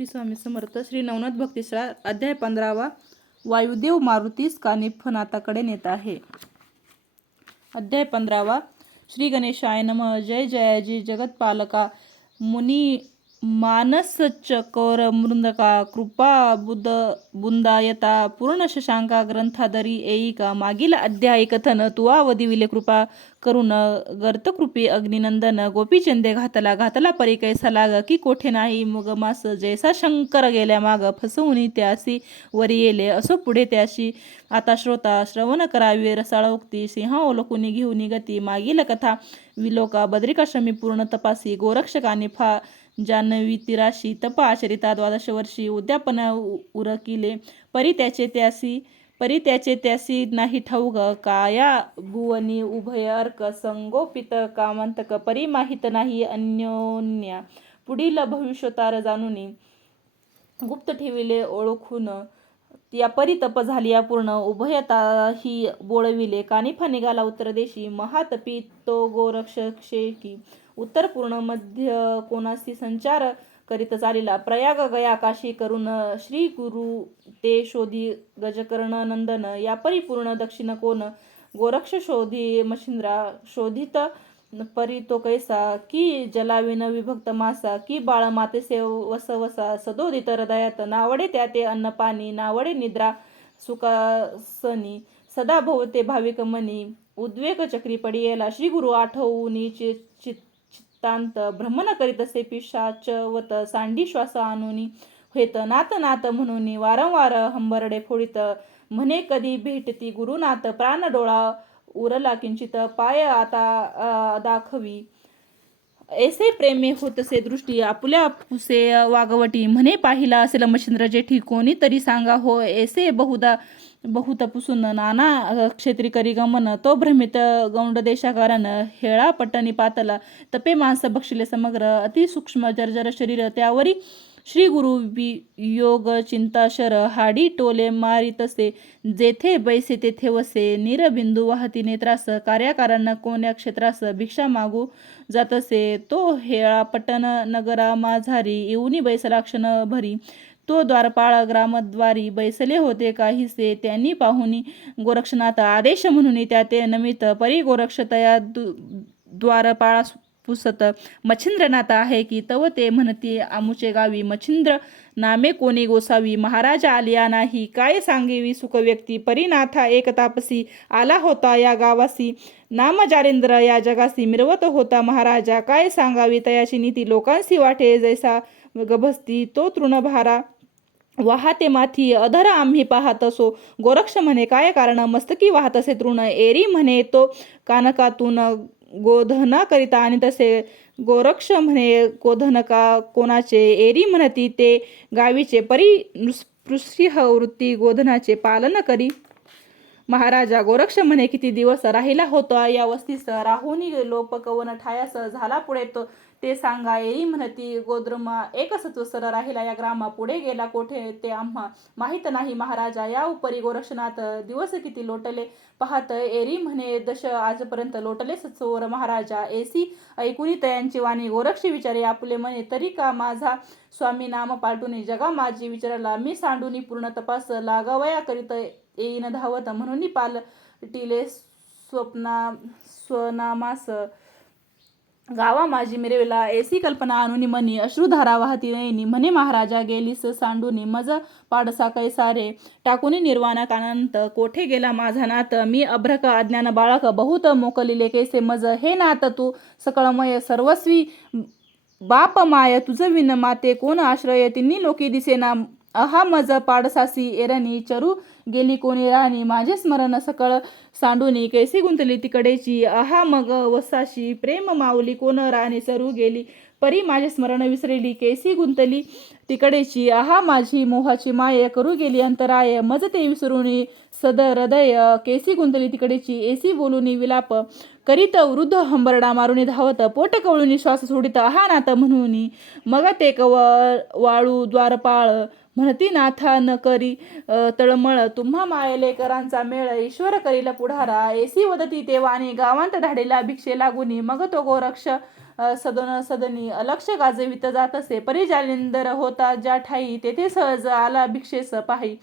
श्री स्वामी समर्थ. श्री नवनाथ भक्तिश्रा अध्याय 15वा. वायुदेव मारुतीस कानिफनाथाकडे नेत आहे. अध्याय 15वा. श्री गणेशाय नमः. जय जयाजी जगतपालका. मुनी मानसचकोर मृदका कृपा बुंदायता पूर्ण शशांका ग्रंथादरी येईका. मागील अध्याय कथन तुवा वदिविले कृपा करून गर्तकृपी अग्निनंदन. गोपीचंदे घातला परी कैसा लाग की कोठे नाही मग मास. जैसा शंकर गेल्या माग फसवून त्यासी वरी येले असो पुढे त्याशी. आता श्रोता श्रवण करावी रसाळोक्ती. सिंह ओळखून घेऊन गती. मागील कथा विलोका बद्रिकाश्रमी पूर्ण तपासी. गोरक्षकाने फा जान्हवी तिराशी तप आचरिता 12 वर्षी. उद्यापन उरकिले परी त्याचे त्यासी नाही ठाऊक. काया भुवनी उभय अर्क संगोपित कामांतक. परी माहित नाही अन्योन्या पुढील भविष्यतार जाणून. गुप्त ठेविले ओळखून या परी तप झाली पूर्ण. उभयताही बोळविले. कानिफा निघाला उत्तर देशी. महातपी तो गोरक्षेकी. उत्तर पूर्ण मध्य कोणासी संचार करीत चालिला. प्रयाग गया काशी करून श्री गुरु ते शोधी गजकर्ण नंदन. या परिपूर्ण दक्षिण कोण गोरक्ष शोधी मच्छिंद्रा. शोधित परी तो कैसा की जलाविन विभक्त मासा. की बाळ मातेसे वसा सदोदित हृदयात. नावडे त्या ते अन्न पाणी नावडे निद्रा सुखासनी. सदा भोवते भाविक मनी उद्वेग चक्री पडियेला. श्री गुरु आठवूनी चित्तांत भ्रमण करीत असे पिशाचवत. सांडी श्वास आणूनी हेत नात नात म्हणून वारंवार हंबरडे फोडित. म्हणे कधी भेटती गुरुनाथ. प्राण डोळा उरला किंचित पाय आता दाखवी. ऐसे प्रेमे होतसे दृष्टी आपुल्या पुसे वागवटी. म्हणे पाहिला असेल मच्छिंद्र जेठी कोणी तरी सांगा हो. ऐसे बहुत पुसून नाना क्षेत्री करी गमन. तो भ्रमित गौंड देशाकारण हेळा पट्टणी पातला. तपे मांस भक्षिले समग्र अति सूक्ष्म जर्जर शरीर. त्यावरी श्री गुरु योग चिंता शर. हाडी टोले मारितसे जेथे बैसे तेथे वसे. निरबिंदू वाहती नेत्रास. कार्याकारण कोण्या क्षेत्रास. भिक्षा मागू जातसे तो हेळा पट्टण नगरा माझारी. येऊनी बैसला क्षण भरी. तो द्वारपाळ ग्रामद्वारी बैसले होते काहीसे. त्यांनी पाहुनी गोरक्षनाथ आदेश म्हणून त्या ते नमित. परी गोरक्ष तया द्वारपाळा पुसत. मच्छिंद्रनाथ आहे की तव ते म्हणती आमुचे गावी. मच्छिंद्र नामे कोणी गोसावी. महाराजा आलिया नाही काय सांगेवी सुख व्यक्ती. परीनाथा एक तापसी आला होता या गावासी. नाम जालेंद्र या जगासी मिरवत होता महाराजा. काय सांगावी तयाची नीती. लोकांसी वाटे जैसा गभस्ती. तो तृणभारा वाहते माथी अधर आम्ही पाहत असो. गोरक्ष म्हणे काय कारण मस्तकी वाहत असे तृण. एरी म्हणे तो कानकातून गोधना करिता आणि तसे. गोरक्ष म्हणे गोधनका कोणाचे. एरी म्हणती ते गावीचे. परी स्पृश्य वृत्ती गोधनाचे पालन करी. महाराजा गोरक्ष म्हणे किती दिवस राहिला होता या वस्तीस. राहुनी लोप कवन ठायास झाला पुढे तो ते सांगा. एरी म्हणती गोद्रमा एक सत्वसर राहिला या ग्रामा. पुढे गेला कोठे ते आम्हा माहीत नाही महाराजा. या उपरी गोरक्षनाथ दिवस किती लोटले पाहत. एरी म्हणे दश आजपर्यंत लोटले सत्सोवर महाराजा. ऐसी ऐकुनी तयांची वाणी. गोरक्ष विचारे आपुले मने. तरी का माझा स्वामी नाम पालटून जगा माझी विचारला. मी सांडूनी पूर्ण तपास लागावया करीत येईन धावत. म्हणून पालटिले स्वनामास. गावा माझी मिरविला ऐसी कल्पना आणूनी मनी. अश्रुधारा वाहती नयनी. म्हणे महाराजा गेलीस सांडूनी मज पाडसा कैसारे. टाकूनी निर्वाणा कानांत कोठे गेला माझा नाथ. मी अभ्रक अज्ञान बाळक बहुत मोकलिले कैसे मज. हे नाथ तू सकळमय सर्वस्वी बाप माय तुझ विन माते कोण आश्रय. तिन्ही लोकी दिसेना अहा मज पाडसासी एरणी. चरू गेली कोणी राणी माझे स्मरण सकळ सांडूनी. कैसी गुंतली तिकडेची अहा मग वसाशी. प्रेम माऊली कोण राणी सरू गेली. परी माझे स्मरण विसरली कैसी गुंतली तिकडेची. अहा माझी मोहाची माय करू गेली अंतराय. मज ते विसरूनी सद हृदय कैसी गुंतली तिकडेची. ऐसी बोलूनी विलाप करीत वृद्ध हंबरडा मारुनी धावत. पोट कवळूनी श्वास सोडित अहा नाथ म्हणून. मग ते वाळू द्वारपाळ म्हणती नाथा न करी तळमळ. तुम्हा मायलेकरांचा मेळ ईश्वर करील पुढारा. ऐसी वदती ते वाणी गावांत धाडीला भिक्षे लागुनी. मग तो गोरक्ष सदन सदनी अलक्ष गाजवित जात असे. परी जालिंदर होता ज्या ठाई तेथे सहज आला भिक्षेस पाही.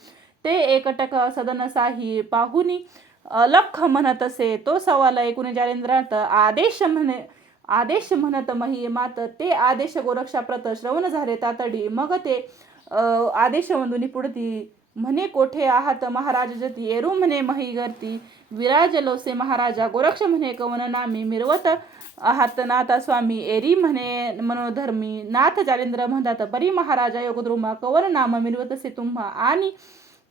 ते एकटक सदन साही पाहुनी अलख म्हणत असे. तो सवाल ऐकून जालिंदरात आदेश म्हणत मही मात. ते आदेश गोरक्षाप्रत श्रवण झाले तातडी. मग ते आदेश वंदुनी पुढती म्हणे कोठे आहात महाराज जती. एरू म्हणे मही गर्ती विराज लोसे महाराजा. गोरक्ष म्हणे कवन नामी मिरवत आहात नाथा स्वामी. एरी म्हणे मनोधर्मी नाथ. जालिंद्र म्हणतात परी महाराजा योगद्रुमा. कवन नाम मिरवतसे तुम्हा आणि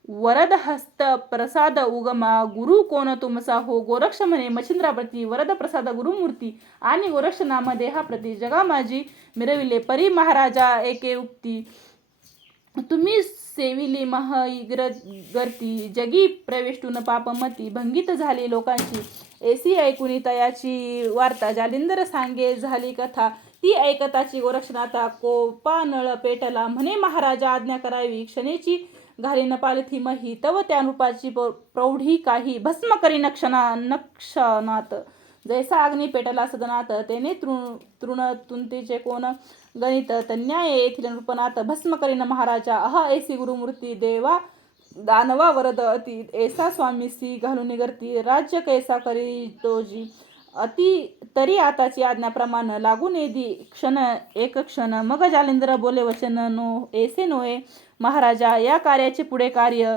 वरद हस्त प्रसाद उगमा. गुरु कोण तुमचा हो. गोरक्ष म्हणे मच्छिंद्राप्रती वरद प्रसाद गुरुमूर्ती आणि गोरक्ष नाम देहाप्रती जगा माझी मिरविले. परी महाराजा एके उक्ती तुम्ही सेविली गर्ती जगी प्रवेष्टून पापमती. भंगित झाली लोकांची एसी ऐकुनी तयाची वार्ता. जालिंदर सांगे झाली कथा ती ऐकताची गोरक्षनाथा. कोपानळ पेटला म्हणे महाराजा आज्ञा करावी. क्षणेची घालीन पालथी मही. तव त्या रूपाची प्रौढी काही भस्म करी नक्षनात. जैसा अग्नी पेटला सदनात तेने तृण तुंतीचे कोण गणित. तन्याय येथील नृपनाथ भस्म करीन महाराजा. अह ऐसी गुरुमूर्ती देवा दानवा वरद अति. ऐसा स्वामीसी घालून गर्ती राज्य कैसा करी तोजी. तरी आताची आज्ञाप्रमाण लागून येदी क्षण एक क्षण. मग जालिंदर बोले वचन नो ऐसे नोए महाराजा. या कार्याचे पुढे कार्य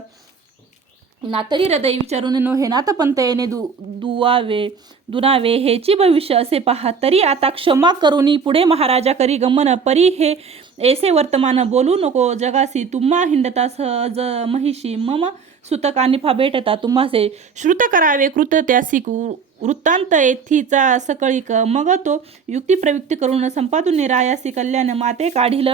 नातरी हृदय विचारून नोहे. नाथपंत येणे दुनावे हेची भविष्य असे पहा. तरी आता क्षमा करुनी पुढे महाराजा करी गमन. परी हे ऐसे वर्तमान बोलू नको जगासी. तुम्हा हिंडता सहज महिषी मम सुत कानिफा भेटता तुम्हासे. श्रुत करावे कृत त्यासी वृत्तांत येथीचा सकळीक. मग तो युक्ती प्रवृत्ती करून संपादून रायासी कल्याण. माते काढील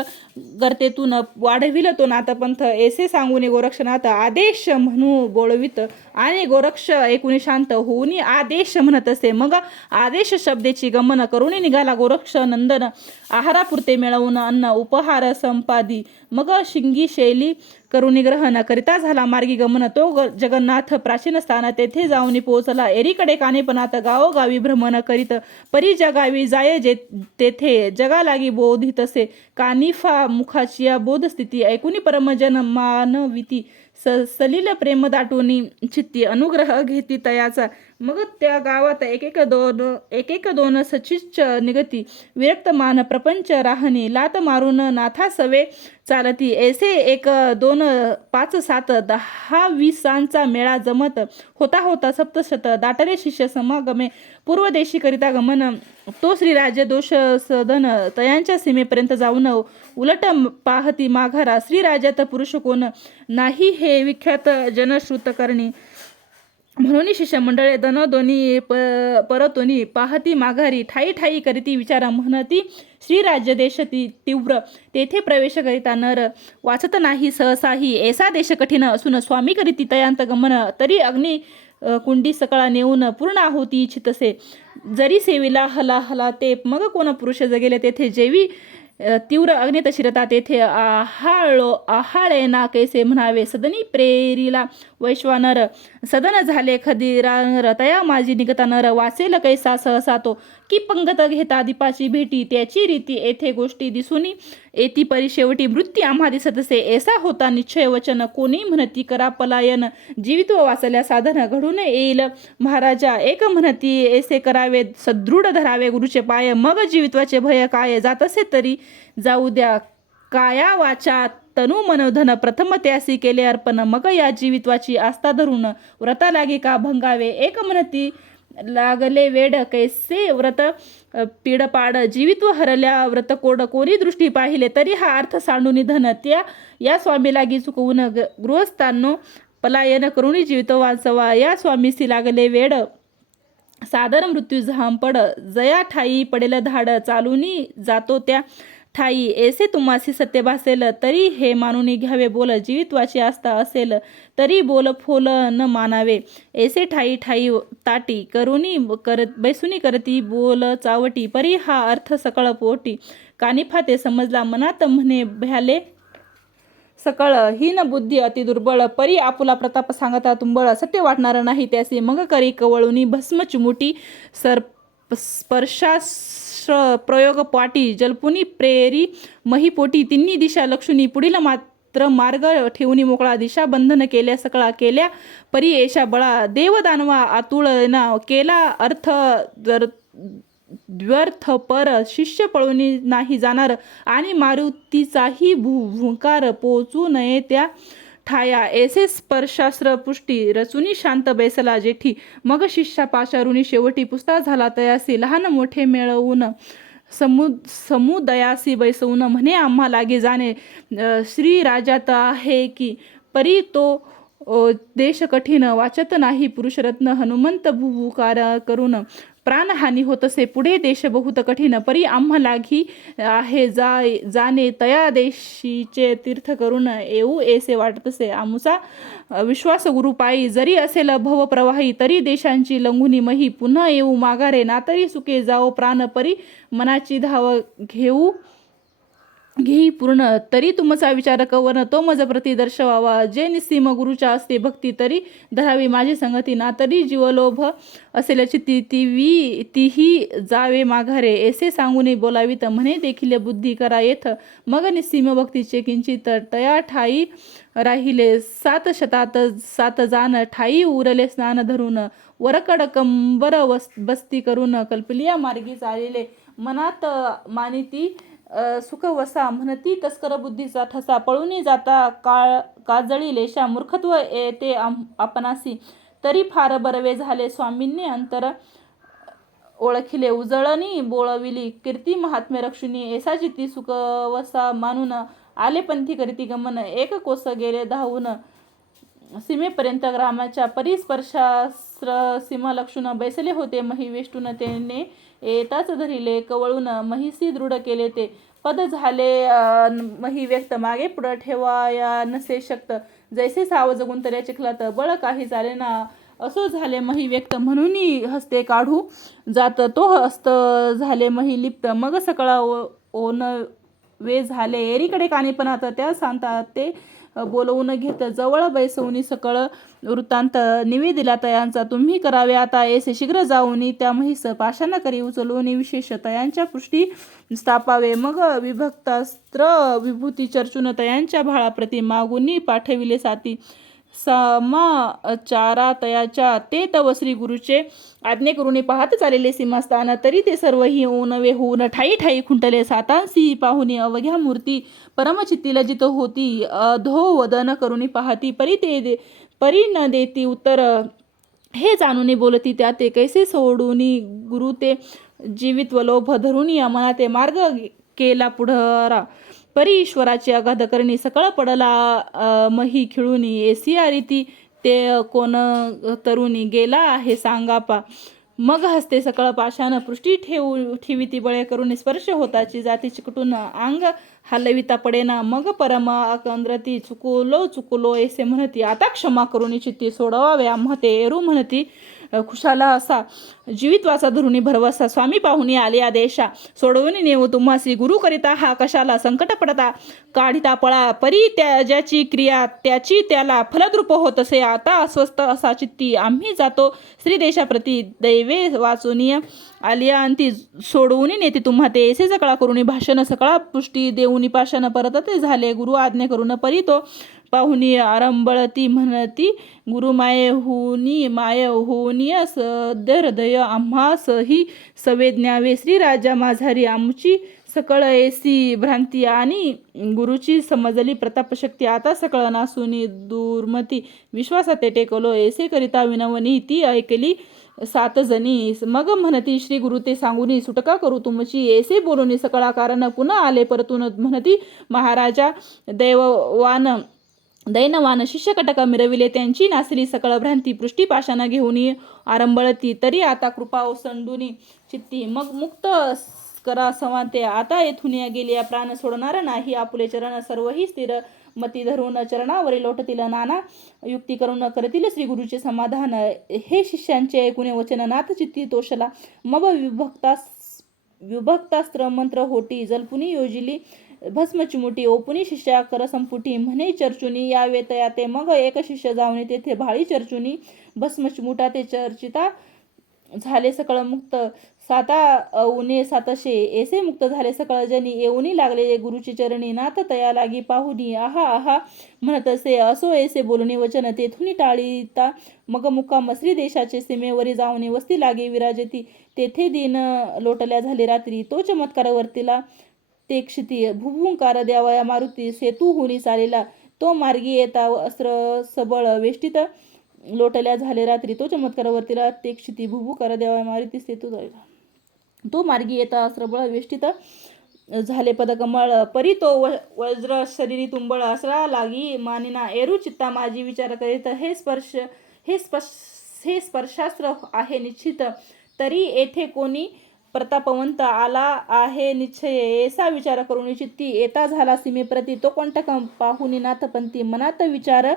गर्तेतून वाढविल तो नाथपंथ. ऐसे सांगून गोरक्षनाथ आदेश म्हणू बोलवित. आणि गोरक्ष ऐकुनी शांत होऊनी आदेश म्हणत असे. मग आदेश शब्देची गमन करून निघाला गोरक्ष नंदन. आहारापुरते मिळवून अन्न उपहार संपादी. मग शिंगी शैली करुणी ग्रहण करिता झाला मार्गी गमन. तो जगन्नाथ प्राचीन स्थान तेथे जाऊन पोहोचला. एरीकडे कानेपणात गावोगावी भ्रमण करीत. परी जगावी जाय तेथे जगा लागी बोधित असे. कानिफा मुखाची बोध स्थिती ऐकुनी परमजन मानविती. सलील प्रेम दाटूनी चित्ती अनुग्रह घेती तयाचा. मग त्या गावात एक दोन सचिच्च निगती. विरक्त मान प्रपंच राहणी. लात मारून नाथा सवे चालती. ऐसे 1 2 5 7 10 20 मेळा जमत. होता सप्तशत. दाटले शिष्य समागमे पूर्वदेशी करिता गमन. तो श्रीराज्य दोष सदन तयांच्या सीमेपर्यंत जाऊन उलट पाहती माघारा. श्रीराज्यात पुरुष कोण नाही हे विख्यात जनश्रुत करणी. म्हणून शिष्यमंडळे दन दोन्ही परतोनी पाहती माघारी. ठाई ठाई करीती विचार म्हणती श्रीराज्य देश तीव्र. तेथे प्रवेश करिता नर वाचत नाही सहसाही. ऐसा देश कठीण असून स्वामी करीती तयांत गमन. तरी अग्नी कुंडी सकळा नेऊन पूर्ण आहुती इच्छितसे. जरी सेविला हला ते. मग कोण पुरुष जगेले तेथे. जेवी तीव्र अग्नित शिरता तेथे आहाळे ना कैसे म्हणावे. सदनी प्रेरीला वैश्वानर. सदन झाले खदिरानर. तया माझी निगता नर. वाचेल कैसा सहसा तो. की पंगत घेता दीपाची भेटी. त्याची रीती येथे गोष्टी दिसूनी येती परी शेवटी. वृत्ती आम्हा दिसत असे. ऐसा होता निश्चय वचन. कोणी म्हणती करा पलायन. जीवित्व वाचल्या साधन घडून येईल महाराजा. एक म्हणती ऐसे करावे सदृढ धरावे गुरुचे पाय. मग जीवित्वाचे भय काय. जात असे तरी जाऊ द्या. काया वाचा तनु मनोधन प्रथम त्यासी केले अर्पण. मग या जीवित्वाची आस्था धरून व्रता लागे का भंगावे. एक म्हणती लागले वेड कैसे व्रत पीडपाड. जीवित्व हरल्या व्रत कोड. कोरी दृष्टी पाहिले तरी हा अर्थ सांडून निधन. त्या या स्वामी लागी चुकवून गृहस्थांनो पलायन करुणी जीवित्व वाचवा. या स्वामीसी लागले वेड सादर मृत्यू झांपड. जया ठाई पडेल धाड. चालूनी जातो त्या ठाई. ऐसे तुम्हासी सत्य भासेल तरी हे मानून घ्यावे बोल. जीवित्वाची आस्था असेल तरी बोल फोल न मानावे. ऐसे ठाई ठाई ताटी करुणी बैसुनी करती बोल चावटी. परी हा अर्थ सकळ पोटी. कानिफा ते समजला मनात म्हणे भ्याले सकळ. हीन बुद्धी अति दुर्बळ. परी आपुला प्रताप सांगता तुंबळ. सत्य वाटणार नाही त्यासी. मग करी कवळुनी भस्म चिमुटी स्पर्शास्त्र प्रयोग पाटी जलपुनी प्रेरी महीपोटी तिन्ही दिशा लक्षुनी पुढील मात्र मार्ग ठेवून मोकळा दिशा बंधन केल्या सकळा केल्या परी येशा बळा देव दानवा आतुळना केला अर्थ जर व्यर्थ पर शिष्य पळून नाही जाणार आणि मारुतीचाही भूंकार पोचू नये त्या ठाया ऐसे स्पर्शास्त्र पुष्टी रचुनी शांत बैसला जेठी मग शिष्या पाशारुनी शेवटी पुस्ता झाला तयासी लहान मोठे मिळवून समुदयासी बैसवून म्हणे आम्हा लागे जाणे श्री राजात आहे की परी तो देश कठीण वाचत नाही पुरुषरत्न हनुमंत भुभुकार करून प्राणहानी होतसे पुढे देश बहुत कठीण परी आम्हा लागी आहे जाणे तया देशीचे तीर्थ करून येऊ ऐसे वाटतसे आमुचा विश्वास गुरुपायी जरी असेल भवप्रवाही तरी देशांची लंघुनी मही पुन्हा येऊ माघारे ना तरी सुके जाओ प्राण परी मनाची धाव घेई पूर्ण तरी तुमचा विचार कवन तो मज प्रति दर्शवावा जे निस्सीम गुरुच्या असते भक्ती तरी धरावी माझी संगती ना तरी जीवलोभ असेल चित्ती तीही जावे माघारे ऐसे सांगून बोलावीत म्हणे देखील बुद्धी करा येथ मग निस्सीम भक्तीचे किंचित तया ठाई राहिले 7 शतात 7 जाण ठाई उरले स्नान धरून वरकड कंबर बस्ती करून कल्पलिया मार्गी चालले मनात मानिती सुख वसा म्हणती तस्कर बुद्धीचा ठसा पळून जाता काजळी लेशा मूर्खत्व येते आपणासी तरी फार बरवे झाले स्वामींनी अंतर ओळखिले उजळणी बोळविली कीर्ती महात्म्य रक्षुनी ऐसा चित्ती सुखवसा मानून आले पंथी करीती गमन एक कोस गेले धावून सीमेपर्यंत ग्रामाच्या परिस्पर्शास्त्र सीमा लक्षून बैसले होते मही वेष्टून त्याने येताच धरिले कवळून महिसी दृढ केले ते पद झाले मही व्यक्त मागे पुढं ठेवाया नसे शक्त जैसे साव जगून तऱ्या चिखलात बळ काही झाले ना असो झाले मही व्यक्त म्हणून हस्ते काढू जात तो हस्त झाले मही लिप्त मग सकळा ओन वे झाले एरीकडे कानीपणात त्या सांगतात ते बोलवून घेत जवळ बैसवून सकळ वृत्तांत निवेदिला तयांचा तुम्ही करावे आता ऐसे शीघ्र जाऊनी त्या म्हैस पाशांना करी उचलून विशेष तयांच्या पृष्ठी स्थापावे मग विभक्तास्त्र विभूती चर्चून तयांच्या भाळाप्रती मागुनी पाठविले साती समाचारा तयाच्या ते तव श्री गुरुचे आज्ञे करून पाहत चाललेले सीमास्थान तरी ते सर्वही ओनवे होऊन ठाई ठाई खुंटले सातांसी पाहुनी अवघ्या मूर्ती परमचित्ती लजित होती अधो वदन करून पाहती परी न देती उत्तर हे जाणून बोलती त्या ते कैसे सोडूनी गुरु ते जीवित्व लोभ धरून मना ते मार्ग केला पुढरा परी ईश्वराची अगाध करणी सकळ पडला मही खिळूनी एसिया रीती ते कोण तरुणी गेला आहे सांगापा मग हस्ते सकळ पाशान पृष्ठी ठेविती बळे करून स्पर्श होताची जाती चिकटून अंग हलविता पडेना मग परम आकंद्रती चुकुलो ऐसे म्हणती आता क्षमा करून चित्ती सोडवावे आम्हा ते एरू म्हणती खुशाला असा जीवित्वाचा धरुणी भरवसा स्वामी पाहुणी आले आदेशा सोडवून नेऊ तुम्हासी गुरु करिता हा कशाला संकट पडता काढिता पळा परी ज्याची क्रिया त्याची त्याला फलद्रूप होत असे आता अस्वस्थ असा चित्ती आम्ही जातो श्रीदेशाप्रती दैवे वाचुनीय आलिया अंती सोडवून नेते तुम्हा ते ऐसे सकळा करून भाषण सकळा पुष्टी देऊनी पाषाण परत ते झाले गुरु आज्ञा करून परी तो पाहुनी आरंबळती म्हणती गुरु माये होनी सद्य हृदय आम्हासही सवेज्ञावे श्रीराजा माझारी आमची सकळ ऐसी भ्रांती आणि गुरुची समजली प्रतापशक्ती आता सकळ नासुनी दुर्मती विश्वासाते टेकलो ऐसे करिता विनवणी ती ऐकली 7 जणी मग म्हणती श्री गुरु ते सांगूनी सुटका करू तुमची ऐसे बोलूनी सकळा कारण पुन्हा आले परतून म्हणती महाराजा दैनवान शिष्यकटक मिरविले त्यांची नासली सकळ भ्रांती पृष्ठी पाशाना घेऊन आरंबळती तरी आता कृपा ओसंडुनी चित्ती मग मुक्त करा संवाते आता येथून गेली प्राण सोडणार नाही आपुले चरण सर्वही स्थिर मती धरून चरणावरी लोटतील नाना युक्ती करून करतील श्री गुरुचे समाधान हे शिष्यांचे ऐकून वचन नाथ चित्ती तोषला मग विभक्तास्त्र मंत्र होती जलपुनी योजिली भस्म चिमुटी ओपुनी शिष्या कर संपुटी म्हणे चर्चुनी यावे तया ते मग एक शिष्य जाऊन तेथे भाळी चर्चुनी भस्म चिमुटा ते चर्चिता झाले सकळ मुक्त साता उने सातशे ऐसे मुक्त झाले सकळ जनी येऊनी लागले गुरुची चरणी नाथ तया लागी पाहुनी आहा आहा म्हणत असे असो ऐसे बोलणी वचन तेथुनी टाळीता मग मुक्काम श्री देशाचे सीमेवरी जाऊनी वस्ती लागे विराजती तेथे दिन लोटल्या झाले रात्री तो चमत्कार वर्तीला ते क्षिती भुभुंकार द्यावया मारुती सेतू हुनी चालेला तो मार्गी येता अस्त्र सबळ वेष्टित लोटल्या झाले रात्री तो चमत्कार वर्तीला ते क्षिती भुभुंकार द्यावया मारुती सेतू चालेला तो मार्गी येता अस्त्रबळ वेष्टित झाले पदकमळ परी तो वज्र शरीरी तुंबळ असरा लागी मानिना एरू चित्ता माझी विचार करीत हे स्पर्शास्त्र आहे निश्चित तरी येथे कोणी प्रतापवंत आला आहे निश्चय ऐसा विचार करून चित्ती येता झाला सीमेप्रती तो कंटक पाहुनी नाथपंथी मनात विचार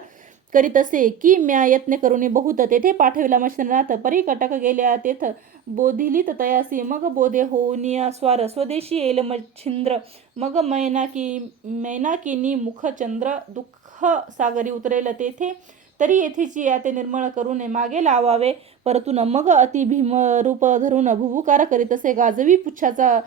करीत असे की म्या यत्न करून बहुत तेथे पाठविला मच्छिंद्रनाथ परी कटक गेल्या तेथ बोधिलीत तयासी मग बोधे होनिया स्वार स्वदेशी येल मच्छिंद्र मग मैनाकिनी मुखचंद्र दुःख सागरी उतरेल तेथे तरी येथेची याते निर्मळ करून मागे लावावे परतून मग अति भीमरूप धरून भुभुकार करीत असे गाजवी पुच्छाचा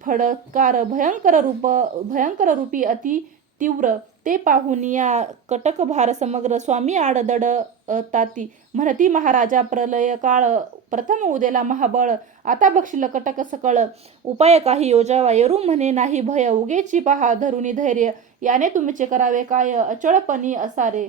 फडकार भयंकर रूपी अति तीव्र ते पाहून या कटक भार समग्र स्वामी आडदड ताती म्हणती महाराजा प्रलय काळ प्रथम उदेला महाबळ आता बक्षिल कटक सकळ उपाय काही योजावा येरू म्हणे नाही भय उगेची पहा धरुनी धैर्य याने तुमचे करावे काय अचळपणी असारे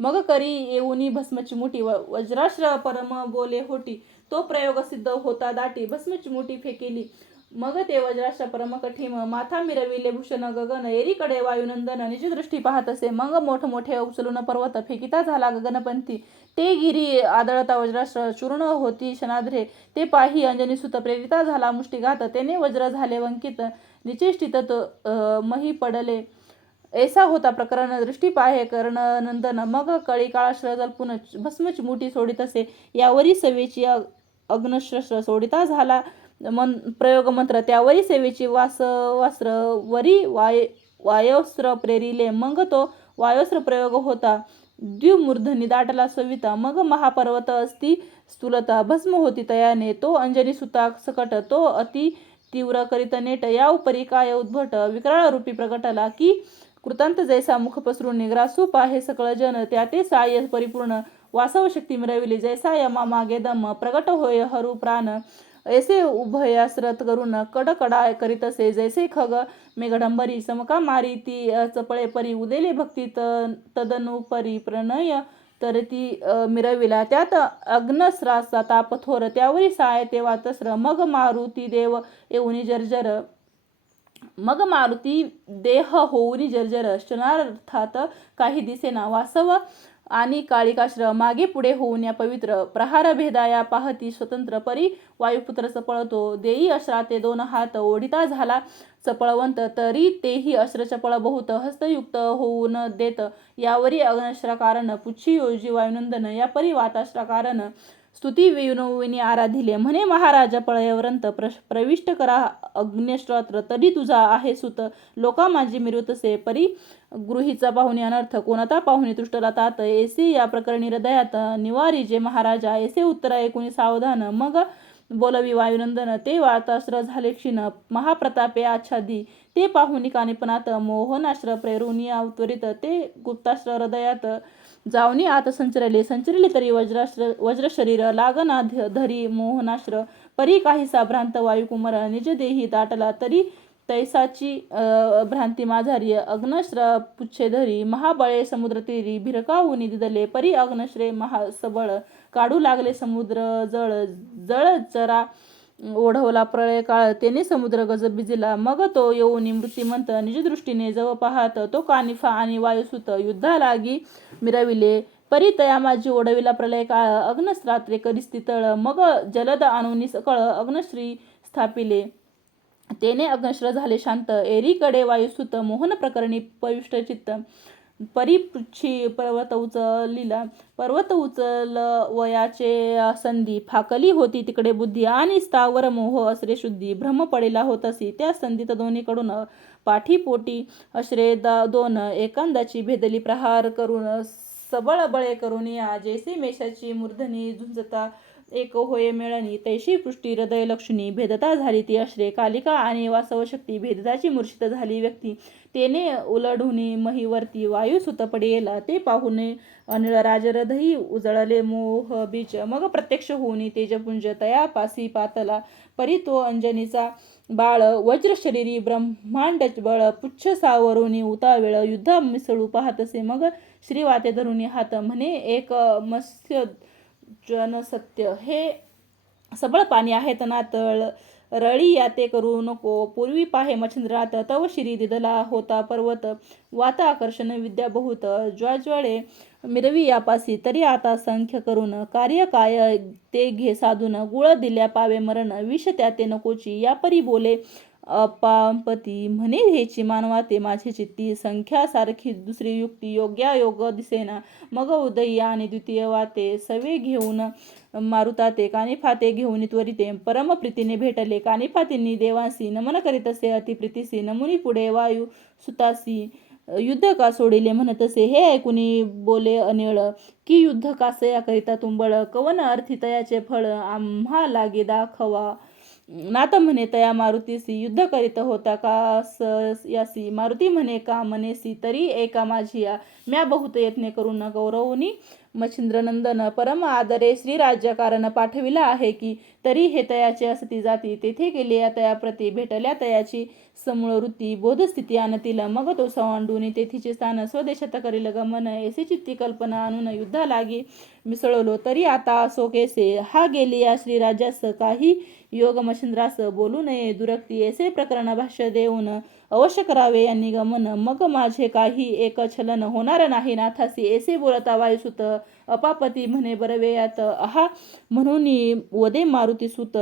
मग करी येऊनी भस्मची मुठी वज्राश्र परम बोले होटी तो प्रयोग सिद्ध होता दाटी भस्मची मुठी फेकेली मग ते वज्राश्र परम कठीम माथा मिरविले भूषण गगन एरीकडे वायुनंदन निज दृष्टी पाहत असे मग मोठमोठे उचलून पर्वत फेकिता झाला गगनपंथी ते गिरी आदळता वज्राश्र चूर्ण होती शनाद्रे ते पाही अंजनी सुत प्रेरिता झाला मुष्टिघात तेने वज्र झाले वंकित निचेष्टित मही पडले ऐसा होता प्रकरण दृष्टी पाहे कर्णनंदन मग कळी काळाश्र जल्पून भस्मची मुठी सोडित असे यावरी सवेची अग्नशस्त्र सोडिता झाला प्रयोग मंत्र त्यावरी सेवेची वास्त्र वरी वायोस्त्र प्रेरिले मग तो वायोस्त्र प्रयोग होता द्विमूर्धनी दाटला सविता मग महापर्वत असती स्थूलता भस्म होती तयाने तो अंजनी सुता सकट तो अति तीव्र करीत नेट या उपरी काय उद्भट विकराळ रूपी प्रगटला की कृतांत जैसा मुख पसरून निग्रासू पाहे सकळ जन त्या ते साय परिपूर्ण वासव शक्ती मिळविली जैसा यमा मागे दम प्रगट होय हरू प्राण ऐसे उभयास्रत करून कडकडा करीत असे जैसे खग मेघडंबरी समका मारी ती चपळे परी उदेले भक्ती तदनुपरी प्रणय तर ती मिरविला त्यात अग्नस्राचा ताप थोर त्यावरी साय तेव्हा तस्र मग मारुती देव येऊनी जर्जर मग मारुती देह होऊनी जर्जर क्षणार्थात काही दिसेना वासव आणि काळिकाश्र मागे पुढे होऊन या पवित्र प्रहार भेदाया पाहती स्वतंत्र परी वायुपुत्र चपळतो देई अश्राते दोन हात ओढिता झाला चपळवंत तरी तेही अश्र चपळ बहुत हस्तयुक्त होऊन देत यावरी अग्नश्रा कारण पुच्छी योजी वायुनंदन या परी वाताश्रा कारण स्तुती विनोविनी आराधिले म्हणे महाराजा पळयवरंत प्रविष्ट करा अग्निश्रोत्र तरी तुझा आहे सुत लोका माझी मिरवतसे परी गृहीचा पाहुणे अनर्थ कोणता पाहुणे तुष्टला तात ऐसे या प्रकरणी हृदयात निवारी जे महाराजा ऐसे उत्तर ऐकून सावधान मग बोलवी वायुनंदन ते वाताश्र झाले क्षीण महाप्रतापे आच्छादी ते पाहुणी कानिपनात मोहनाश्र प्रेरुनिया त्वरित ते गुप्ताश्र हृदयात जावनी आत संचरले तरी वज्र शरीर लागना धरी मोहनाश्र परी काहीसा भ्रांत वायुकुमर निज देही दाटला तरी तैसाची भ्रांती माझारी अग्नश्र पुच्छेधरी महाबळे समुद्र तीरी भिरकावून दिदले परी अग्नश्रे महासबळ काढू लागले समुद्र जळ चरा ओढवला प्रळय काळ तेने समुद्र गज भिजला मग तो येऊन मृत्युमंत निजदृष्टीने जव पाहत तो कानिफा आणि वायुसुत युद्धा लागी मिरविले परी तया माझी ओढविला प्रलय काळ अग्नस्रात्रे करिस्ती तळ मग जलद आणून सकळ अग्नश्री स्थापिले तेने अग्नश्र झाले शांत एरीकडे वायुसुत मोहन प्रकरणी पविष्ट चित्त परिपृच्छी पर्वत उचल वयाचे संधी फाकली होती तिकडे बुद्धी आणि स्थावर मोह असरे शुद्धी भ्रम पडेला होतसी त्या संधीत दोन्हीकडून पाठीपोटी अश्रे दोन एकांदाची भेदली प्रहार करून सबळ बळे करुनिया जैसी मेषाची मूर्धनी झुंजता एक होय मिळणी तैशी पृष्टी हृदय लक्ष्मी भेदता झाली ती अश्रे कालिका आणि वासव शक्ती भेदताची मूर्छित झाली व्यक्ती तेने उलढुनी महीवरती वायू सुत पडेला ते पाहुणे अनिळ राजरथही उजळले मोह बीज मग प्रत्यक्ष होऊनी तेजपुंज तया पासी पातला परी तो अंजनीचा बाळ वज्र शरीरी ब्रह्मांड बळ पुच्छ सावरुनी उतावेळ युद्ध मिसळू पाहतसे मग श्रीवाते धरुनी हात म्हणे एक मत्स्य जन सत्य हे सबळ पाणी आहेत ना तळ रळी याते करू नको पूर्वी पाहे मच्छिंद्रात तव शिरी दिदला होता पर्वत वाता आकर्षण विद्या बहुत ज्वाज्वळे मिरवी यापासी तरी आता संख्य करून कार्य काय ते घे साधून गुळ दिल्या पावे मरण विष त्याते नकोची या परी बोले अपापती म्हणे हेची मानवा ते माझे चित्ती संख्या सारखी दुसरी युक्ती योग्यायोग दिसेना मग उदयी आणि द्वितीय वाते सवे घेऊन मारुताते कानिफाते घेऊन त्वरिते परम प्रीतीने भेटले कानिफातींनी देवांसी नमन करीतसे अतिप्रीतीसी नमुनी पुढे वायू सुतासी युद्ध का सोडिले म्हणतसे हे ऐकुनी बोले अनिळ की युद्ध कासया करिता तुंबळ कवन अर्थी तयाचे फळ आम्हा लागे दाखवा नात म्हणे तया मारुतीसी युद्ध करीत होता का यासी मारुती म्हणे का मनेसी तरी एका माझिया म्या बहुत यत्न करून गौरवनी मच्छिंद्रनंदन परम आदरे श्रीराज्य कारण पाठविला आहे की तरी हे तयाचे असती जाती तेथे गेले या तयाप्रती भेटल्या तयाची समूळ वृत्ती बोधस्थिती आणतील मग तो सवांडून तेथीचे स्थान स्वदेशात करील गमन ऐसे चित्ती कल्पना आणून युद्धा लागी मिसळलो तरी आता असो केसे हा गेली या श्रीराज्यास काही योग मच्छिंद्रास बोलू नये दुरक्ती ऐसे प्रकरण भाष्य देऊन अवश्य करावे यांनी गमन मग माझे काही एक छलन होणार नाही नाथासी ऐसे बोलता वायुसुत अपापती म्हणे बरवे यात आहा म्हणून वदे मारुती सुत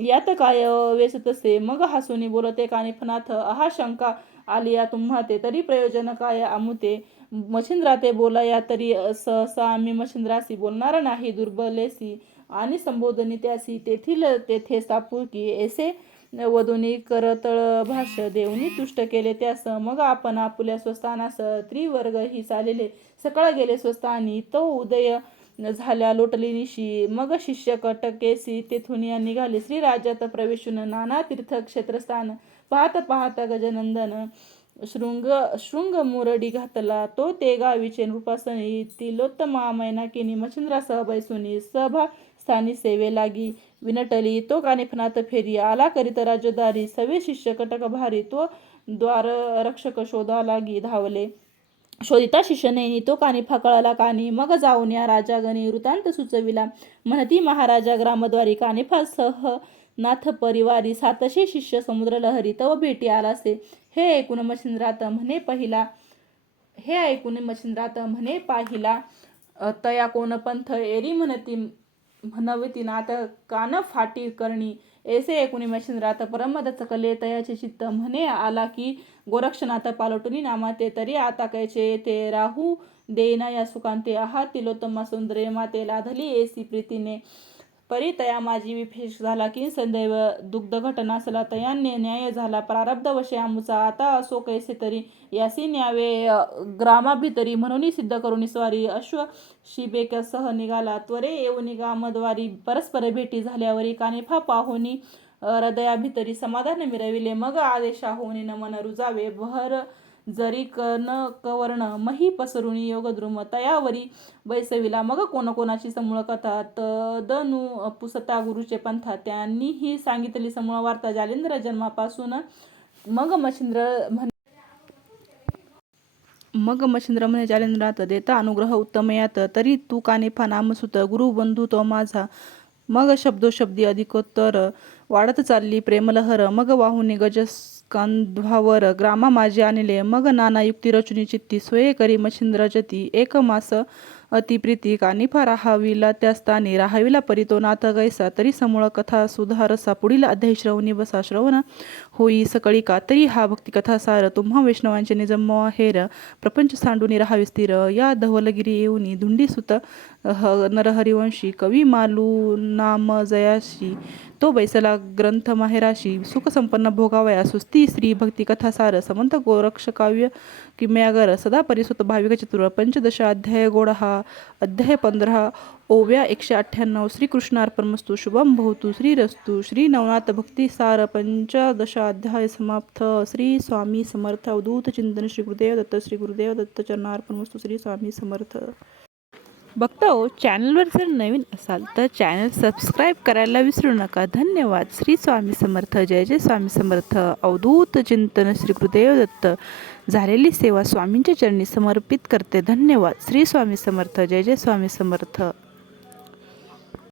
यात काय वेसतसे मग हसूनी बोलते कानिफनाथ आहा शंका आली या तुम्हा ते तरी प्रयोजन काय आमुते मच्छिंद्रा ते बोला या तरी सहसा आम्ही मच्छिंद्रासी बोलणार नाही दुर्बलेसी आणि संबोधनी त्यासी तेथील तेथे सापुकी ऐसे वधुनी करतळ भाष्य देऊनी तुष्ट केले त्यास मग आपण आपुल्या स्वस्थानास त्रिवर्ग ही चालले सकाळ गेले स्वस्थानी तो उदय झाल्या लोटली निशी मग शिष्य कटकेसी तेथून या निघाले श्रीराज्यात प्रवेशून नाना तीर्थक्षेत्रस्थान पाहत पाहत गजनंदन शृंग मुरडी घातला तो ते गावीचे नृपासनी तिलोत्तमा मैनाकिनी मच्छिंद्रासह बैसुनी सभा स्थानी सेवे लागी विनटली तो कानिफनाथ फेरी आला करीत राजदारी सवे शिष्य कटक भारी तो द्वार रक्षक शोधा लागी धावले शोधिता शिष्य नेनी तो कानिफा कळाला कानी मग जाऊन या राजागणी वृत्तांत सुचविला म्हणती महाराजा ग्रामद्वारी कानिफा सह नाथ परिवारी 700 शिष्य समुद्र लहरी तव भेटी आलासे हे ऐकून मच्छिंद्रात म्हणे पाहिला तया कोण पंथ एरी म्हणवती नाथ कान फाटी करणी ऐसे ऐकुनी मच्छिंद्रात परमद चकले तयाचे चित्त म्हणे आला की गोरक्षनाथ पालटुनी नामाते तरी आता कैचे ते राहू देना या सुकांते आहा तिलोत्तमा सुंदरे माते लाधली ऐसी प्रीतीने परी तया माझी विफेश झाला की संदैव दुग्ध घटनासला तयाने न्याय झाला प्रारब्ध वशे आमुचा आता असो कैसे तरी यासी न्यावे ग्रामाभितरी म्हणून सिद्ध करून स्वारी अश्व शिबेकसह निघाला त्वरे येऊन गामद्वारी परस्पर भेटी झाल्यावरी कानिफा पाहुनी हृदयाभितरी समाधान मिरविले मग आदेशा होऊन नमन रुजावे भर जरी कवर्ण मही पसरुनी योगद्रुम तयावरी बैसविला मग कोणाची समूळ कथा तदनु पुसता गुरुचे पंथा त्यांनीही सांगितली समूळ वार्ता जालेंद्र जन्मापासून मग मच्छिंद्र म्हणे जालेंद्रात देता अनुग्रह उत्तमयात तरी तू कानिफा नामसुत गुरुबंधू तो माझा मग शब्दोशब्दी अधिकोत्तर वाढत चालली प्रेमलहर मग वाहुनी गजस्कंध्वावर ग्रामा माझे आणले मग नाना युक्ती रचुनी चित्ती सोये करी मच्छिंद्र जती एक मास अतिप्रीती कानिफा राहाविला त्या स्थानी राहाविला परी तो नाथ गैसा तरी समूळ कथा सुधारसा पुढील अध्याय श्रवणी बसा श्रवण होई सकळी का तरी हा भक्तिकथा सार तुम्हा वैष्णवांचे निजम हेर प्रपंच सांडूनी राहावे स्थिर या धवलगिरी येऊनी धुंडी सुत नरहरिवंशी कवी मालू नाम जयाशी तो बैसला ग्रंथ माहेराशी सुखसंपन्न भोगावया सुस्ती श्री भक्ती कथा सार समंत गोरक्ष काव्य किमयागर सदा परिसुत भाविक चतुर पंचदश अध्याय गोड हा अध्याय 15 ओव्या 198 श्रीकृष्णार्पणमस्तु शुभम भवतु श्रीरस्तु श्री नवनाथ भक्ती सार पंचदश अध्याय समाप्त श्री स्वामी समर्थ अवधूत चिंतन श्री गुरुदेव दत्त चरणार्पणमस्तु श्री स्वामी समर्थ. बघतो चॅनलवर जर नवीन असाल तर चॅनल सबस्क्राईब करायला विसरू नका. धन्यवाद. श्री स्वामी समर्थ. जय जय स्वामी समर्थ. अवधूत चिंतन श्री गुरुदेव दत्त. झालेली सेवा स्वामींच्या चरणी समर्पित करते. धन्यवाद. श्री स्वामी समर्थ. जय जय स्वामी समर्थ.